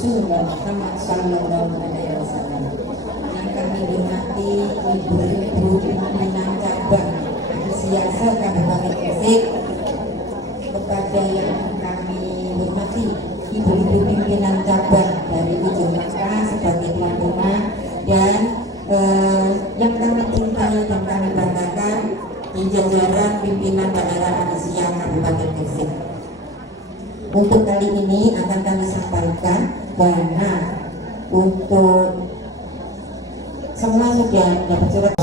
Rasulullah Muhammad Sallallahu Alaihi Wasallam. Yang kami hormati ibu-ibu pimpinan cabang Siasa Kabupaten Gresik, kepada yang kami hormati ibu-ibu pimpinan cabang dari Ujung Maka sebagai tuan rumah, dan yang kami cintai dan kami banggakan di jajaran pimpinan daerah Asia Kabupaten Gresik. Untuk kali ini akan kami sampaikan bahwa untuk semua sudah dapat surat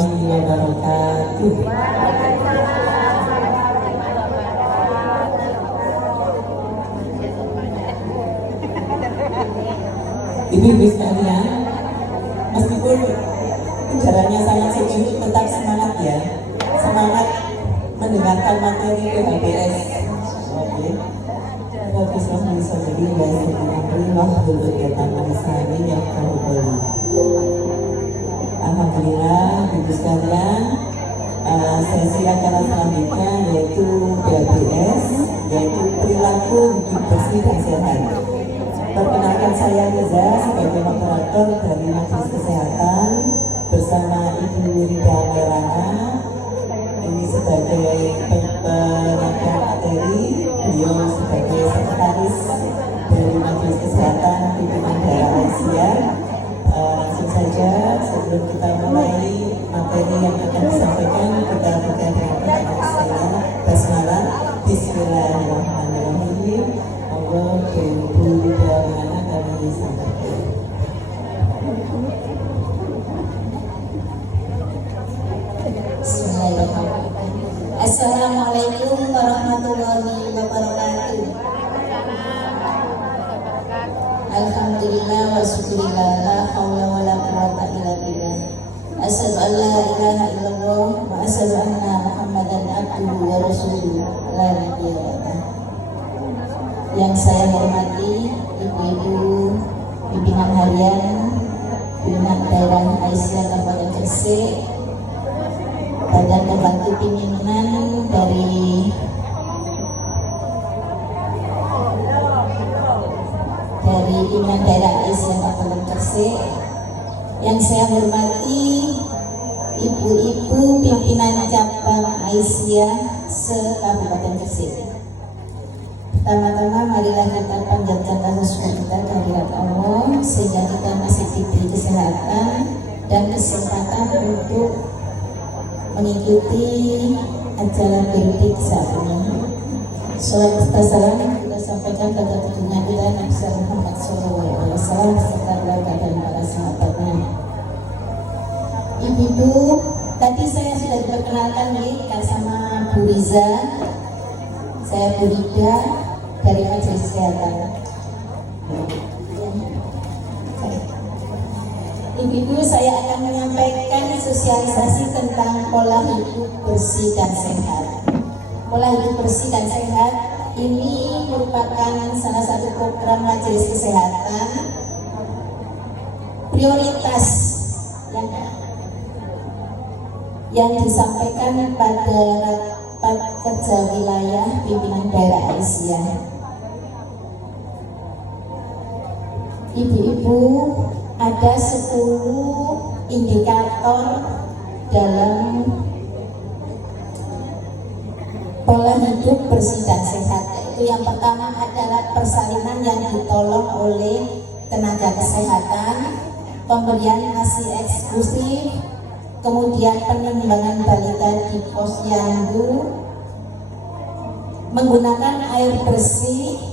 Ibu-ibu sekalian, meskipun udaranya sangat sejuk, tetap semangat ya, semangat mendengarkan materi PHBS. Oke. Alhamdulillah ibu sekalian, sesi acara selanjutnya yaitu PHBS, yaitu perilaku hidup bersih dan sehat. Perkenalkan, saya Reza sebagai moderator dari Majelis Kesehatan bersama Ibu Rida Merana. Ini sebagai penyampaian materi, beliau sebagai sekretaris dari Majelis Kesehatan Pimpinan Daerah Asia. Langsung saja sebelum kita mulai materi yang akan disampaikan, kita buka dengan basmalah. Bismillahirrahmanirrahim. Allah Ibu Rida Merana kami sampaikan. Assalamualaikum warahmatullahi wabarakatuh. Alhamdulillah wa syukurillah, la haula wa la quwwata illa billah. Asyhadu an la ilaha illallah wa asyhadu anna Muhammadan abduhu wa rasuluhu la nabiyya ba'dah. Yang saya hormati ibu-ibu pimpinan harian pimpinan daerah Aisyah Kabupaten Gresik, Badan Pembantu Pimpinan dari pimpinan daerah Aisyah Kabupaten Gresik. Yang saya hormati ibu-ibu pimpinan cabang Aisyah se-Kabupaten Gresik. Pertama-tama marilah kita panjatkan rasa syukur kita kehadirat Allah sehingga kita masih diberi kesehatan dan kesempatan untuk mengikuti acara berdik saat ini. Salam serta salam kita sampaikan pada tuntunan kita Nabi Muhammad SAW beserta keluarga dan para sahabatnya. Ibu-ibu, tadi saya sudah diperkenalkan nih sama Bu Riza. Saya Bu Rida dari Majelis Kesehatan. Ibu-ibu, saya akan menyampaikan sosialisasi tentang pola hidup bersih dan sehat. Pola hidup bersih dan sehat ini merupakan salah satu program Majelis Kesehatan prioritas yang disampaikan pada rapat kerja wilayah pimpinan daerah Aisyah. Ibu-ibu, ada 10 indikator dalam pola hidup bersih dan sehat. Itu yang pertama adalah persalinan yang ditolong oleh tenaga kesehatan, pemberian ASI eksklusif, kemudian penimbangan balita di posyandu, menggunakan air bersih,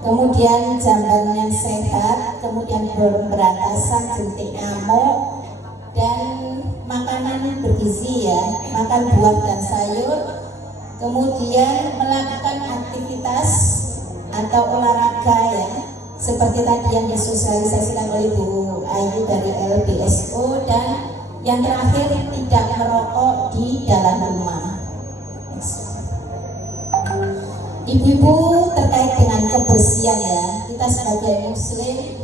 kemudian jamban yang sehat, kemudian pemberantasan jentik nyamuk, dan makanan bergizi ya, makan buah dan sayur, kemudian melakukan aktivitas atau olahraga ya, seperti tadi yang disosialisasikan oleh Bu Ayu dari LBSO, dan yang terakhir tidak merokok di dalam rumah. Ibu-ibu, terkait dengan kebersihan ya, kita sebagai muslim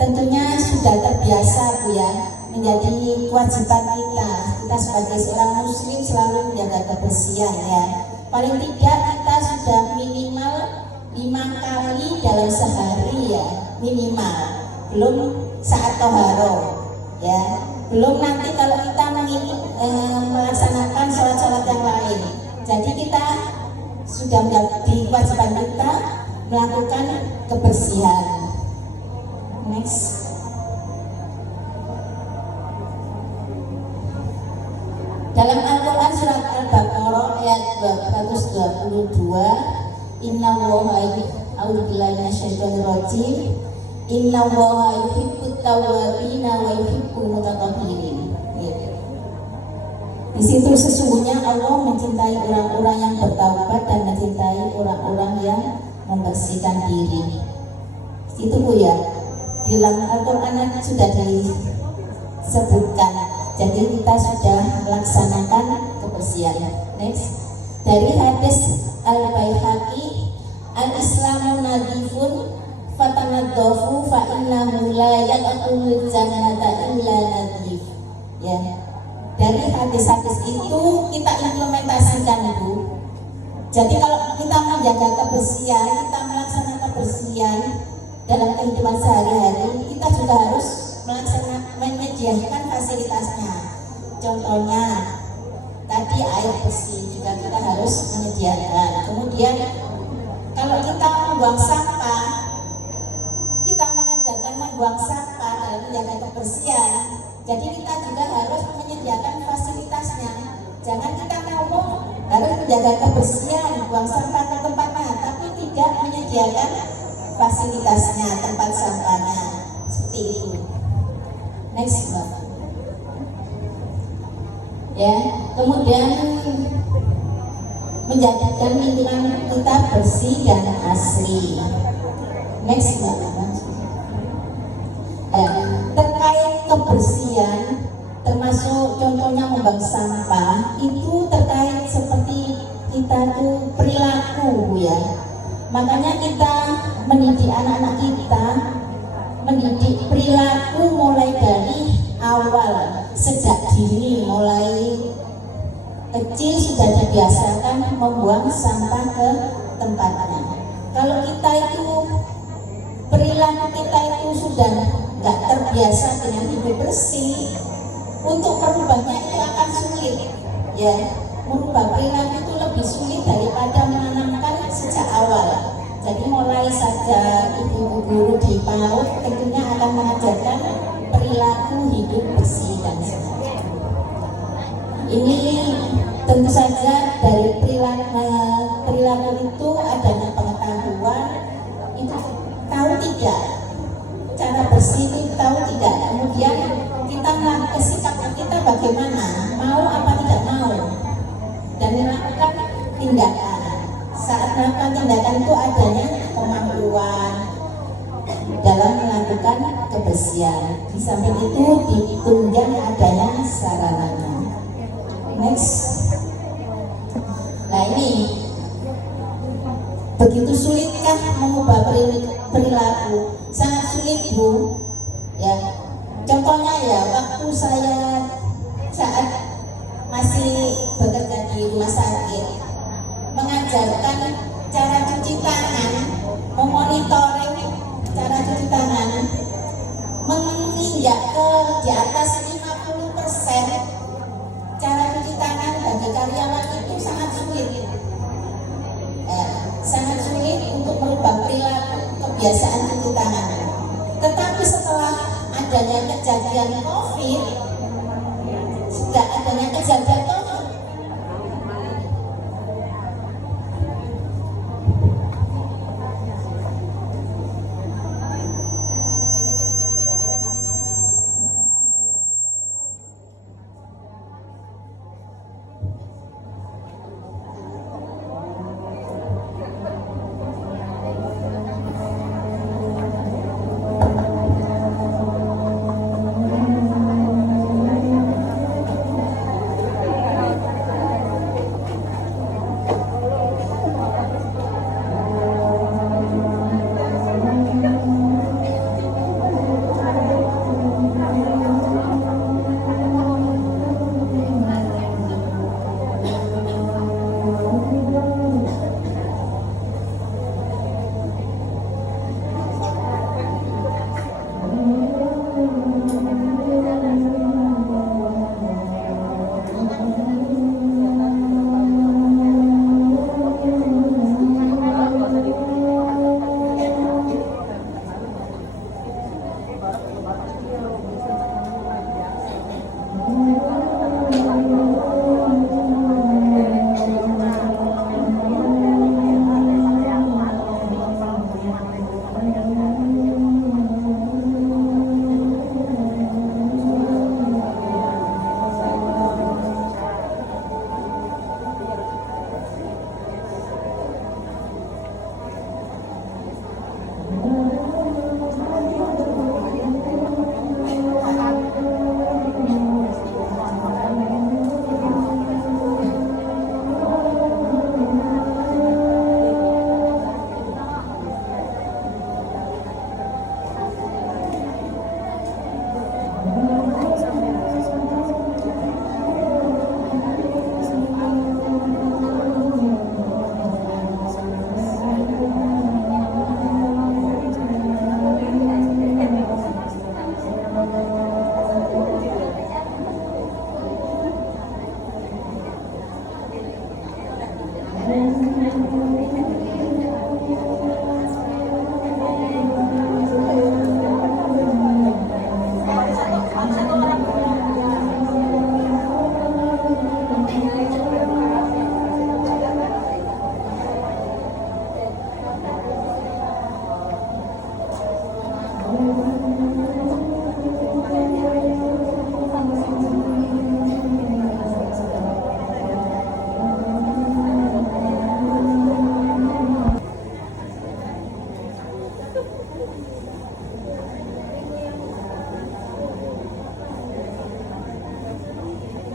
tentunya sudah terbiasa Bu ya, menjadi kewajiban kita sebagai seorang muslim selalu menjaga kebersihan ya. Paling tidak kita sudah minimal 5 belum saat toharo, ya, belum nanti kalau kita melaksanakan sholat-sholat yang lain. Jadi kita sudah menjadi kewajiban kita melakukan kebersihan. Next. Dalam Al-Quran surat Al-Baqarah ayat 222, Inna woha a'udzubillahi minasyaitonir rajim, Inna woha yuhibbut tawwabina wa yuhibbul mutatahhirin. Di situ sesungguhnya Allah mencintai orang-orang yang bertaubat dan mencintai orang-orang yang membersihkan diri. Itu Bu ya. Di dalam Al-Quran sudah disebutkan. Jadi kita sudah melaksanakan kebersihan. Next. Dari hadis Al-Baihaqi, Al-Islamu nadifun fatanadzafu fa innahu la yadkhulul jannata illa nadif. Ya. Dari hadis-hadis itu kita implementasikan Bu. Jadi kalau kita menjaga kebersihan, kita melaksanakan kebersihan dalam kehidupan sehari-hari, kita juga harus menyediakan fasilitasnya. Contohnya tadi air bersih juga kita harus menyediakan. Kemudian kalau kita membuang sampah, kita mengadakan membuang sampah dalam menjaga kebersihan. Jadi kita juga harus menyediakan fasilitasnya. Jangan kita ngomong harus menjaga kebersihan, buang sampah ke tempatnya, tapi tidak menyediakan fasilitasnya, tempat sampahnya. Seperti itu. Next, Mbak. Ya, kemudian menjadikan lingkungan kita bersih dan asri. Next, Mbak. Terkait kebersihan, termasuk contohnya membuang sampah, itu terkait seperti kita tuh perilaku ya. Makanya kita mendidik anak-anak kita, mendidik perilaku mulai dari awal, sejak dini, mulai kecil sudah dibiasakan membuang sampah ke tempatnya. Kalau kita itu perilaku kita itu sudah nggak terbiasa dengan hidup bersih, untuk merubahnya itu akan sulit, ya. Merubah perilaku itu lebih sulit daripada menanamkan sejak awal. Jadi mulai saja ibu guru di PAUD tentunya akan mengajarkan perilaku hidup bersih dan sehat. Ini tentu saja dari perilaku itu adanya pengetahuan, itu tahu tidak cara bersih itu tahu tidak, kemudian kita melakukan sikap kita bagaimana, mau apa tidak mau, dan melakukan tindakan. Saat melakukan tindakan itu adanya kemampuan dalam melakukan kebersihan. Di samping itu ditunjang adanya sarananya. Next. Nah ini begitu sulitkah mengubah perilaku? Sangat sulit Bu. Ya, contohnya ya waktu saya saat masih bekerja di rumah sakit, mengajarkan cara cuci tangan, memonitoring cara cuci tangan, menginjak ke di atas 50% cara cuci tangan bagi karyawan itu sangat sulit. Sangat sulit untuk merubah perilaku kebiasaan cuci tangan. Tetapi setelah adanya kejadian COVID, sudah adanya kejadian COVID,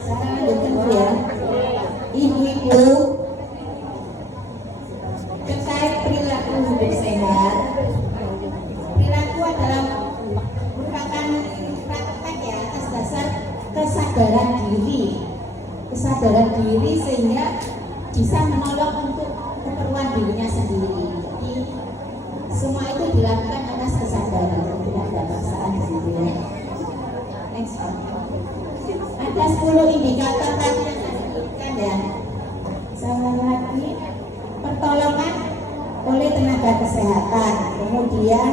Saya lanjutkan ya. Ibu-ibu terkait perilaku hidup sehat. Perilaku adalah merupakan praktek ya atas dasar kesadaran diri. Kesadaran diri sehingga bisa menolong untuk keperluan dirinya sendiri. Jadi semua itu dilakukan atas kesadaran, tidak ada paksaan di situ ya. Next. Ada 10 indikator tadi yang saya sebutkan ya. Sama lagi pertolongan oleh tenaga kesehatan, kemudian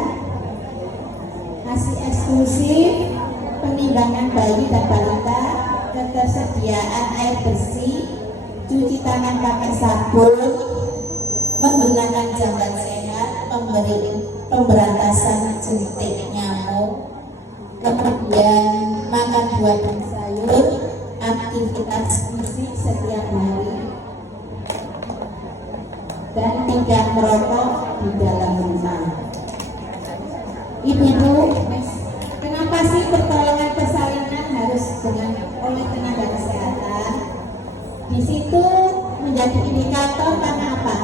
ASI eksklusif, penimbangan bayi dan balita, ketersediaan air bersih, cuci tangan pakai sabun, menggunakan jamban sehat, pemberantasan jentik nyamuk, kemudian makan buah dan sayur, aktivitas fisik setiap hari, dan tidak merokok di dalam rumah. Ibu-ibu, kenapa sih pertolongan persalinan harus dengan oleh tenaga kesehatan? Di situ menjadi indikator karena apa?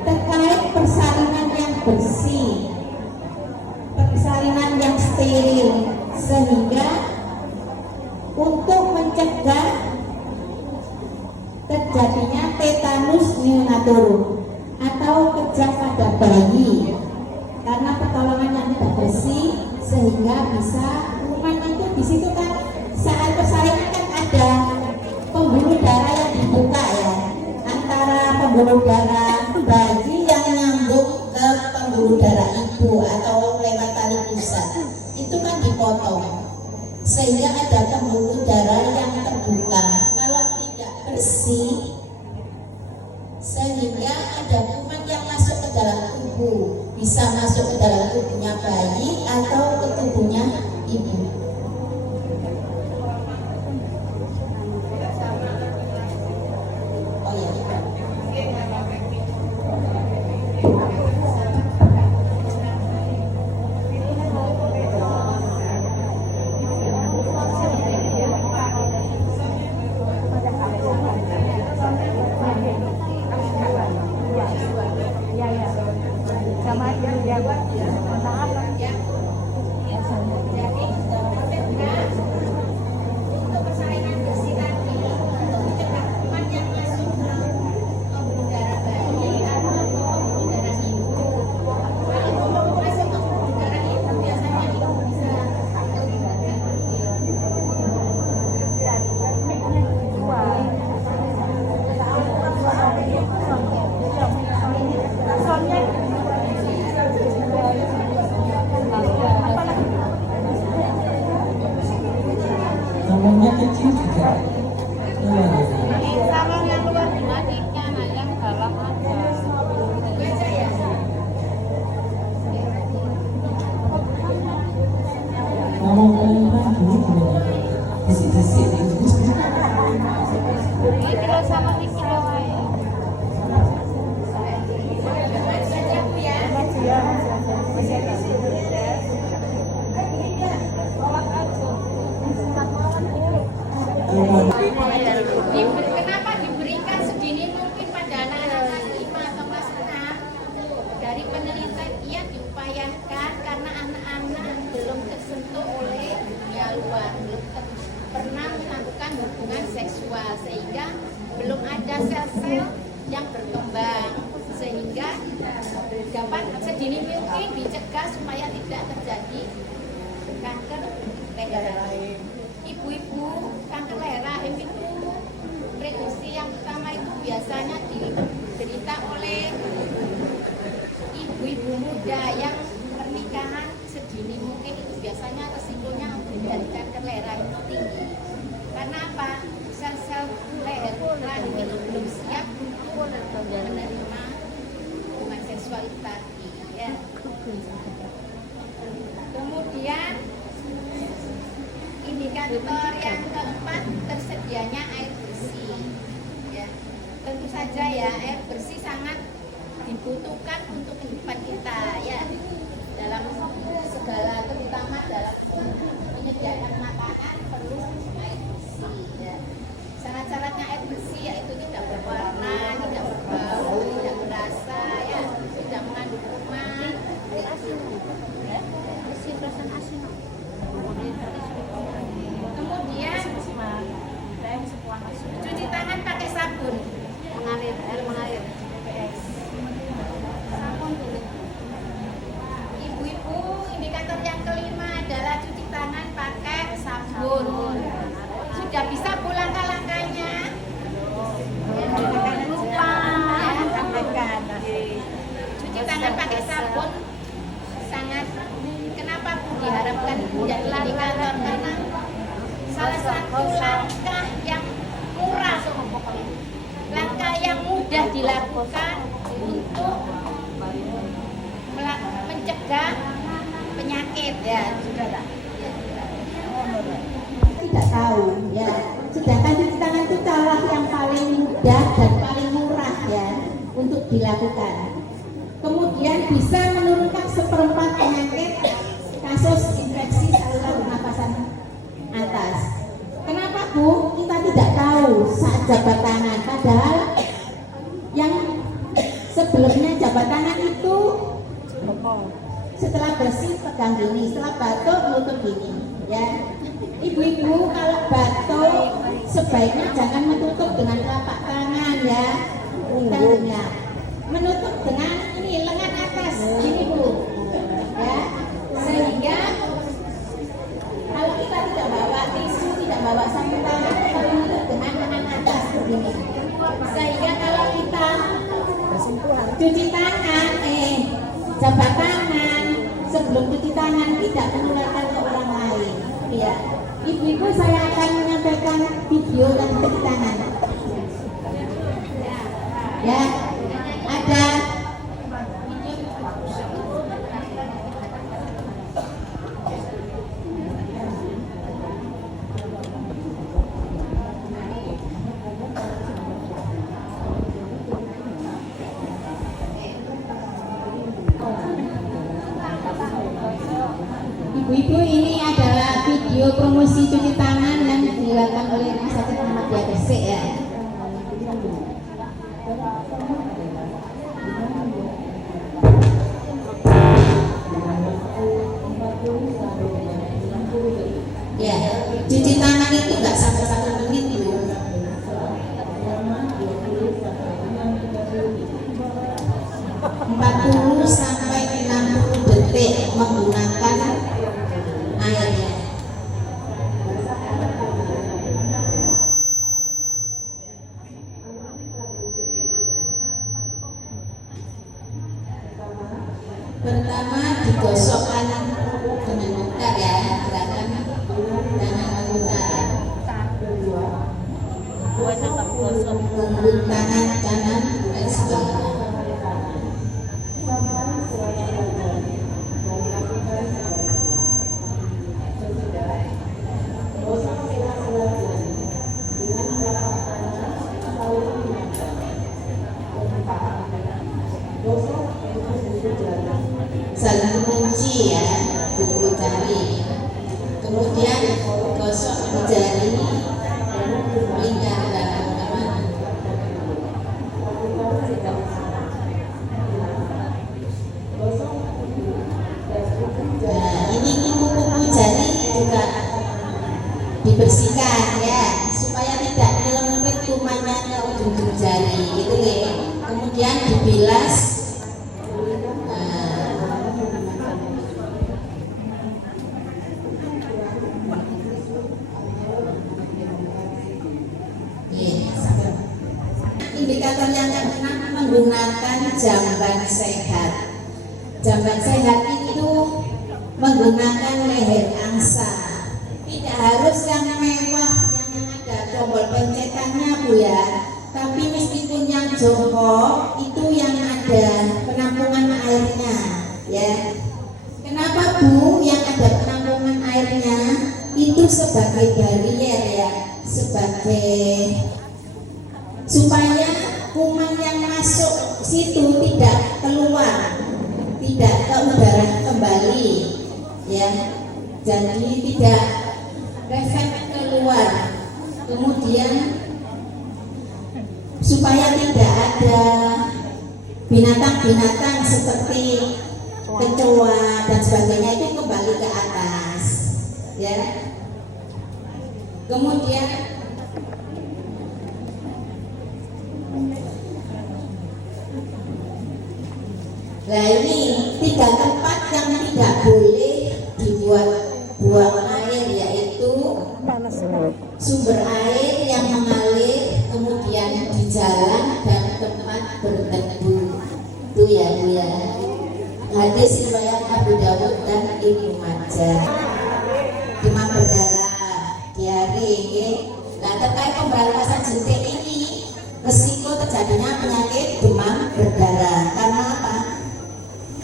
Terkait persalinan yang bersih, persalinan yang steril, sehingga untuk mencegah terjadinya tetanus neonatal atau kejang pada bayi karena pertolongan yang tidak bersih, sehingga bisa kuman itu di situ kan saat persalinan kan ada pembuluh darah yang dibuka ya, antara pembuluh darah bayi yang nyambung ke pembuluh darah ibu atau lewat tali pusat itu kan dipotong sehingga ada pembuluh darah yang terbuka. Kalau tidak bersih sehingga ada kuman yang masuk ke dalam tubuh, bisa masuk ke dalam tubuhnya bayi atau ke tubuhnya ibu. Oh ya. Namanya kecil juga. Sama yang luar dimatikan, nah yang dalam aja. Ngomong kalian dulu gimana? Desik-desik itu. Ini kilo sama ini kilo aja. Kenapa diberikan sedini mungkin pada anak-anak kelas 5 atau kelas 6? Dari penelitian ia diupayakan karena anak-anak belum tersentuh oleh dunia luar, belum pernah melakukan hubungan seksual, sehingga belum ada sel-sel yang berkembang, sehingga dapat sedini mungkin dicegah supaya tidak terjadi kanker leher rahim. Ibu-ibu, kanker leher rahim itu prediksi yang pertama itu biasanya diderita Faktor yang keempat, tersedianya air bersih. Ya, tentu saja ya, air bersih sangat dibutuhkan untuk kehidupan kita ya, dalam segala, terutama dalam menyediakan makanan perlu air bersih ya. Syarat-syaratnya air bersih yaitu tidak berwarna, tidak berbau, tidak berasa ya, tidak mengandung kuman. Kemudian cuci tangan pakai sabun mengalir, air mengalir. Sabun dulu. Ibu-ibu, indikator yang kelima adalah cuci tangan pakai sabun. Sudah bisa Bu langkah-langkahnya? Lupa ya. Cuci tangan pakai sabun sangat, kenapa Bu diharapkan menjadi indikator? Karena salah satu langkah yang murah, langkah yang mudah dilakukan untuk mencegah penyakit ya, saudara. Tidak tahu ya. Sedangkan cuci tangan itu cara yang paling mudah dan paling murah ya untuk dilakukan. Kemudian bisa menurunkan seperempat penyakit kasus infeksi saluran pernapasan atas. Kenapa Bu? Kita tidak tahu saat jabat tangan. Padahal yang sebelumnya jabat tangan itu setelah bersih pegang gini, setelah batuk nutup gini ya. Ibu-ibu kalau batuk sebaiknya jangan menutup dengan telapak tangan ya, tangannya menutup dengan ini lengan atas gini Bu ya, sehingga kalau kita tidak bawa tisu, tidak bawa sarung tangan, kita menutup dengan lengan atas begini, sehingga kalau kita cuci tangan jabat tangan sebelum cuci tangan tidak menularkan ke orang lain ya. Ibu-ibu, saya akan menyampaikan video dan cuci tangan ya, ada Ibu-ibu, ini adalah video promosi cuci tangan yang dilakukan oleh Rumah Sakit Muhammadiyah Gresik ya. Ya, cuci tangan itu nggak sampai 1 menit Bu. 40 sampai 60 detik menggunakan airnya. Pertama digosokkan dengan mutar ya, gerakan tangan mutar. Punggung tangan kanan dan sebagainya. Saling kunci ya, kuku jari. Kemudian gosok jari lingkar dalam tangan. Nah, ini kuku jari juga dibersihkan ya, supaya tidak nyelempit kumannya ke ujung jari gitu ya. Kemudian dibilas. Indikator yang keenam, menggunakan jamban sehat. Jamban sehat itu menggunakan leher angsa. Tidak harus yang mewah, yang ada tombol pencetannya Bu ya. Tapi meskipun yang jongkok itu yang ada penampungan airnya ya. Kenapa Bu yang ada penampungan airnya? Itu sebagai barier ya, sebagai supaya kuman yang masuk situ tidak keluar, tidak ke udara kembali ya, jadi tidak refleks keluar. Kemudian supaya tidak ada binatang-binatang seperti kecoa dan sebagainya itu kembali ke atas ya. Kemudian nah ini 3 tempat yang tidak boleh dibuat buang air, yaitu sumber air yang mengalir, kemudian di jalan dan tempat berteduh. Itu ya Bu ya. Hadis riwayat Abu Dawud dan Ibnu Majah. Demam berdarah, diare. Nah, terkait pemberantasan jentik ini, risiko terjadinya penyakit demam berdarah karena apa?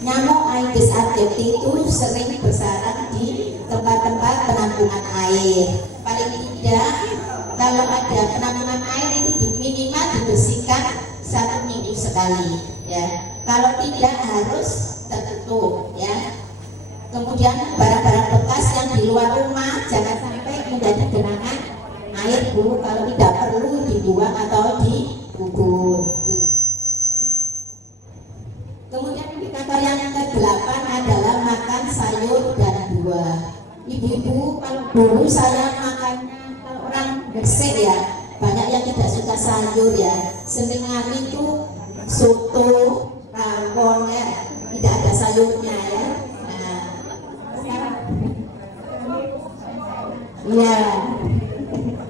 Nyamuk Aedes aegypti itu sering bersarang di tempat-tempat penampungan air. Paling tidak kalau ada penampungan air itu minimal dibersihkan 1 minggu sekali ya. Kalau tidak harus tertutup ya. Kemudian barang-barang bekas yang di luar rumah jangan sampai menjadi genangan air Bu, kalau tidak perlu dibuang atau dikubur. Kemudian indikator yang ke-8 adalah makan sayur dan buah. Ibu-ibu, kalau dulu saya makannya, kalau orang Gresik ya, banyak yang tidak suka sayur ya. Senengan itu soto, rawon ya, tidak ada sayurnya ya. Nah, sekarang ya,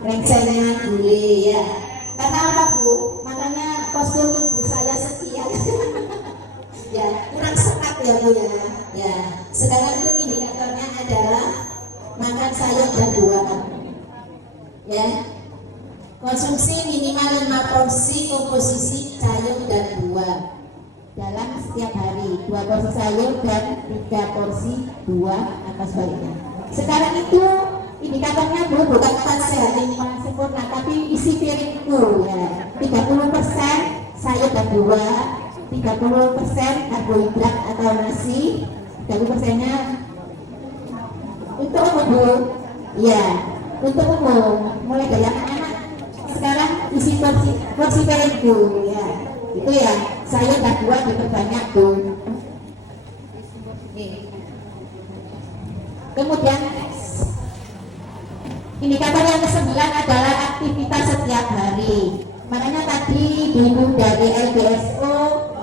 rencana gulai ya. Karena apa Bu? Makanya postur tubuh saya sekian. Ya, kurang sehat ya Bu ya. Ya, sekarang itu indikatornya adalah makan sayur dan buah. Ya. Konsumsi minimal 5 porsi komposisi sayur dan buah dalam setiap hari. 2 porsi sayur dan 3 porsi buah atau sebaliknya. Sekarang itu indikatornya Bu, bukan sehat 5 sempurna, tapi isi piringku ya. 30% sayur dan buah, 30% karbohidrat atau nasi, 30%-nya untuk umum Bu. Ya, untuk umum. Mulai dari anak-anak sekarang isi porsi piringku ya. Itu ya, sayur dan buah diperbanyak Bu. Kemudian indikator yang ke-9 adalah aktivitas setiap hari. Makanya tadi Ibu dari LBSO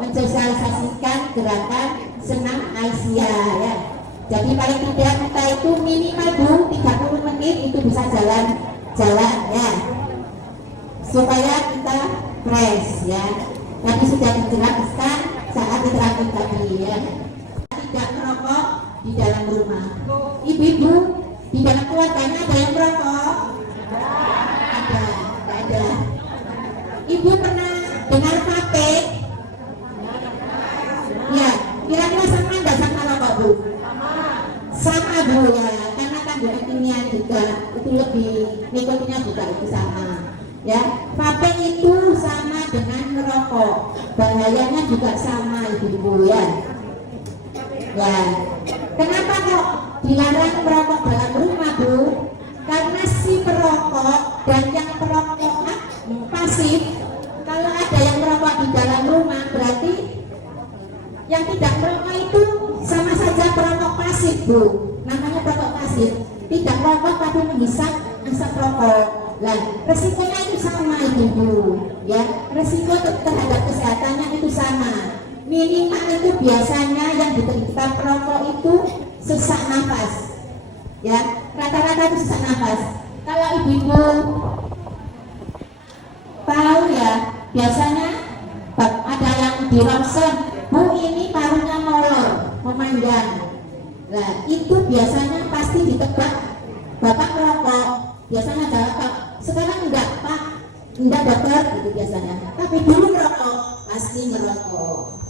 mensosialisasikan gerakan senam Aisyah ya. Jadi paling tidak kita itu minimal Bu 30 menit itu bisa jalan ya, supaya kita fresh ya. Tadi sudah dijelaskan saat diterapkan tadi ya. Tidak merokok di dalam rumah. Ibu-ibu di dalam keluarganya ada yang merokok? Ada. Ibu pernah dengar vape? Ya, kira-kira sama enggak sama rokok Bu? Sama Bu ya, karena kandungan kimia juga itu lebih, nikotinnya juga itu sama. Ya, vape itu sama dengan merokok, bahayanya juga sama Ibu ya. Ya, kenapa kok dilarang merokok dalam rumah Bu? Karena si perokok dan yang perokok pasif, kalau ada yang merokok di dalam rumah berarti yang tidak merokok itu sama saja perokok pasif Bu. Namanya perokok pasif, tidak merokok tapi menghisap asap rokok. Nah, resikonya itu sama Ibu ya. Resiko terhadap kesehatannya itu sama. Minimal itu biasanya yang diderita perokok itu sesak nafas ya, rata-rata itu sesak nafas. Kalau ibu-ibu tahu ya, biasanya ada yang di ronsen, Bu ini parunya molor, memanjang. Nah itu biasanya pasti ditebak Bapak merokok. Biasanya Bapak, sekarang enggak Pak, enggak dokter gitu biasanya. Tapi dulu merokok, pasti merokok.